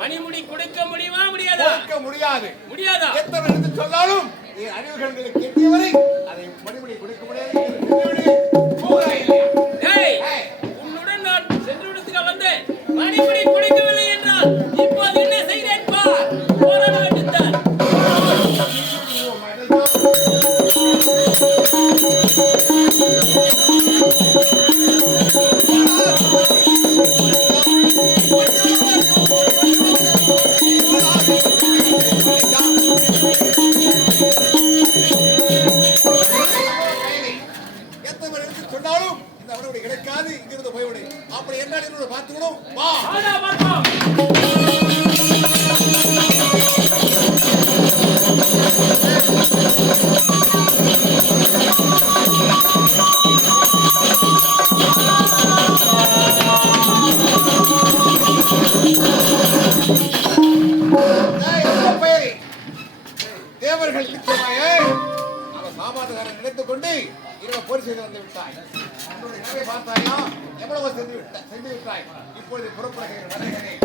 மணிமுடி கொடுக்க முடியுமா? முடியாதா? முடியாது. முடியாதா? எத்தனை எடுத்து சொன்னாலும் அறிவுகள் கேட்டியவரை அதை மணிமுடி கொடுக்க முடியாது. உன்னுடன் நான் சென்று விடுத்துக்க வந்தேன். மணிமுடி கொடுக்கவில்லை என்றால் இப்போது என்ன செய்கிறேன் பார். போராட வேண்டித்தான். சொன்னாலும் இந்த அவனுடைய கிடைக்காது. இங்கிருந்து போய்விடு. அப்படி என்ன பார்த்துக்கணும். வா தேவர்கள் சாபாதகாரன் நினைத்துக் கொண்டு இரவு போர் செய்து வந்து விட்டாய். உன்னுடைய நிலையை பார்த்தாயா? எவ்வளவு சென்று விட்டாய். இப்பொழுது புறப்படுகிறேன்.